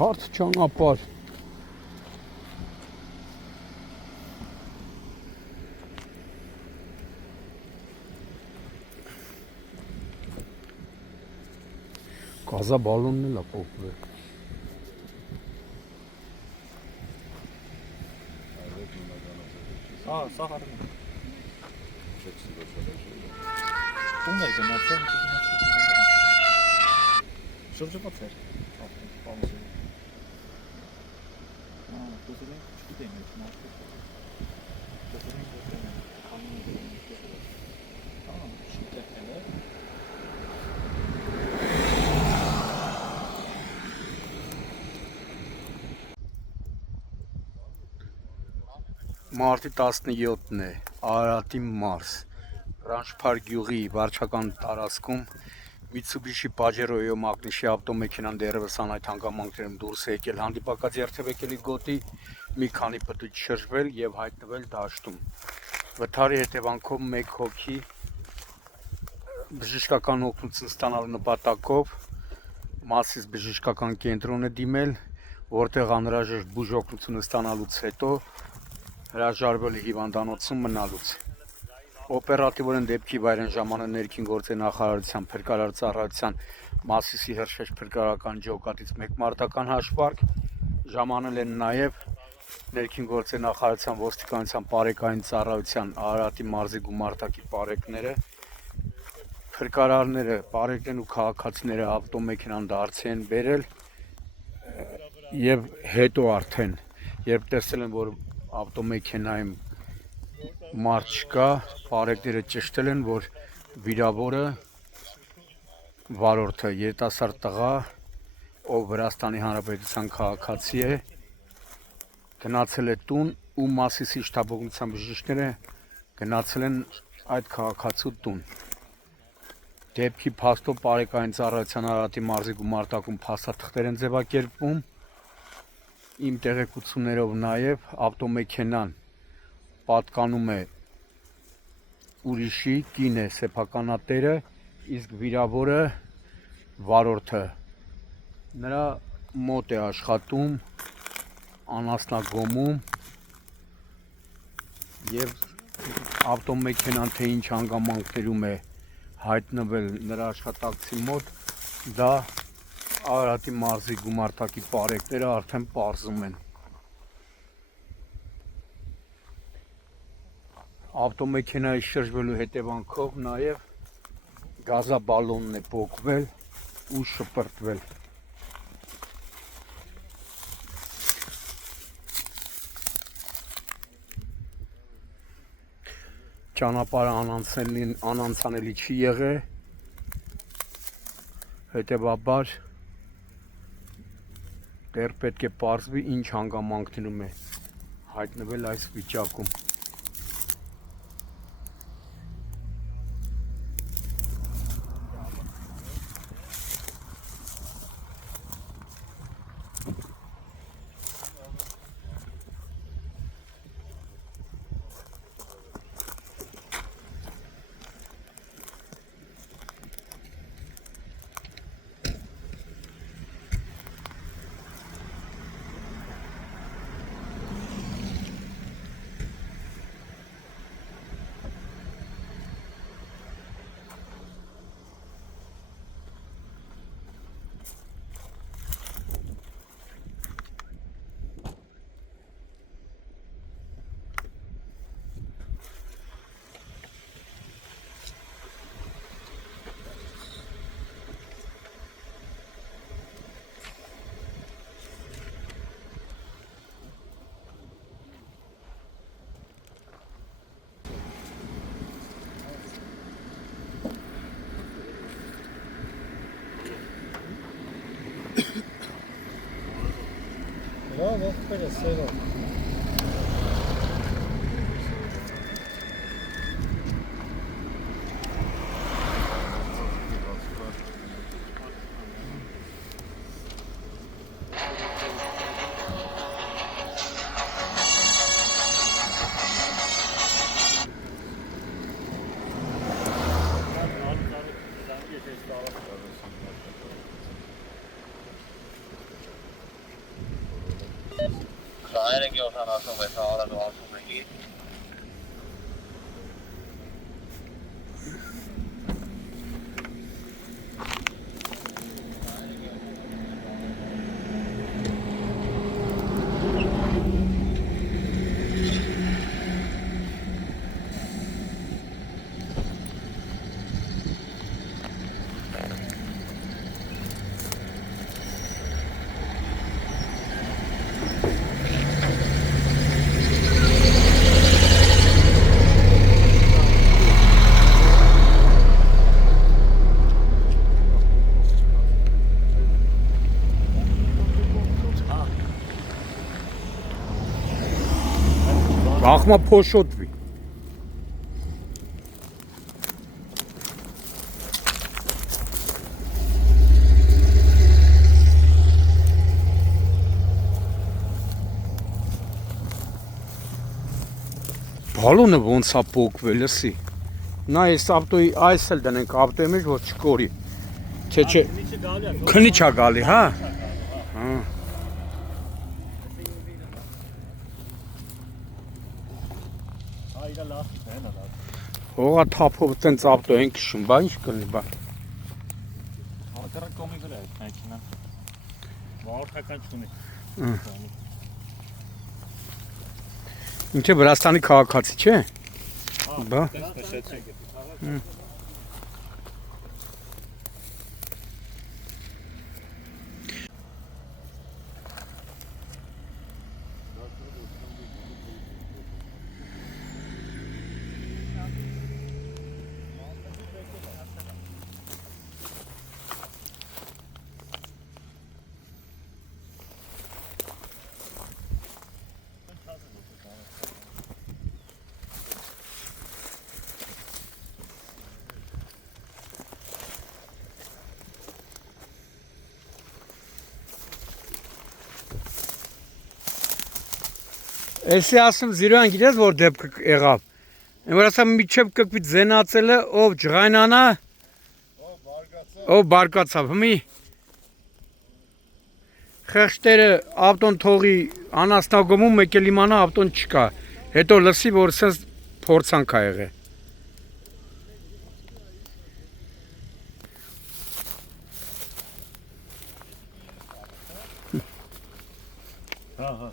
Հարթ ճանապարհ։ Գազա բալոնն էլ է փոխվել։ Հա, սա հարում է։ Ում էր գնացել։ Շրջապատ էր։ Դուսերին չգիտեմ այդ մարդը։ Դուսերին դեռ կանոն շուտել է։ Մարտի 17-ն է, Արարատի մարզ, Ռանշփար գյուղի վարչական տարածքում Mitsubishi Pajero մակնիշի ավտոմեքենան դեռևս անհայտ հանգամանքներում դուրս է եկել հանդիպակաց երթևեկելի գոտի, մի քանի պտույտ շրջվել եւ հայտնվել դաշտում։ Վթարի հետևանքով մեկ հոգի բժշկական օգնություն ստանալու նպատակով Մասիս բժշկական կենտրոն է դիմել, որտեղ անհրաժեշտ բուժօգնությունը ստանալուց հետո հրաժարվել է հիվանդանոցում մնալուց։ Օպերատիվորեն դեպքի վայր են ժամանել ներքին գործերի նախարարության փրկարար ծառայության Մասիսի Հրշեջ փրկարարական ջոկատից մեկ մարտական հաշվարկ, ժամանել են նաև ներքին գործերի նախարարության ոստիկանության պարեկային ծառայության Արարատի մարզի գումարտակի պարեկները, փրկարարները, պարեկներն ու քաղաքացիները ավտոմեքենան դարձի են բերել եւ հետո արդեն երբ տեսել են, որ ավտոմեքենայում մարդ չկա, պարեկները ճշտել են, որ վիրավորը վարորդը երիտասարդ տղա, ով Վրաստանի Հանրապետության քաղաքացի է, գնացել է տուն ու Մասիսի շտաբօգնության բժիշկները գնացել են այդ քաղաքացու տուն։ Դեպքի փաստով պարեկային ծառայության Արարատի մարզի գումարտակում փաստաթղթեր են ձևակերպվում, իմ տեղեկություններով նաև ավտոմեքենան պատկանում է ուրիշի, կին է սեփականատերը, իսկ վիրավորը վարորդը նրա մոտ է աշխատում անասնագոմում եւ ավտոմեքենան թե ինչ հանգամանքներում է հայտնվել նրա աշխատակցի մոտ, դա Արարատի մարզի գումարտակի պարեկները արդեն պարզում են։ Ավտոմեքենայի շրջվելու հետևանքով նաև գազաբալոնն է պոկվել ու շպրտվել։ Ճանապարհը անանցանելի չի եղել, հետևաբար դեռ պետք է պարզվի ինչ հանգամանքներում է հայտնվել այս վիճակում։ Լավ, ողբեր է, սերով։ 376 165 Ախմա փոշոտվի։ Բալոնը ոնց է փոկվել, լսի։ Նա այս ավտոյի այս էլ դնենք ավտոյի մեջ որ չկորի։ Չէ, քնի չա գալի, հա։ Հա։ Այգա լավ է, նա լավ։ Հողա թափով տենց ավտո են քշում, բա ինչ կլինի, բա։ Հակառակ կողմի վրա է մեքենան։ Վարորդական չունի։ Ինչե Վրաստանի քաղաքացի չէ։ Բա։ Էսի ասում զիրոյան գիտես որ դեպք եղավ։ Որ ասում միջև կկվից զենացել է, ով ջղայնանա, ով բարկացավ, հմի։ Խեղճերը ավտոն թողի անասնագոմում մեկ էլ իմանա ավտոն չկա։ Հետո լսի որ սենց փորձանք ա եղել։ Հա, հա։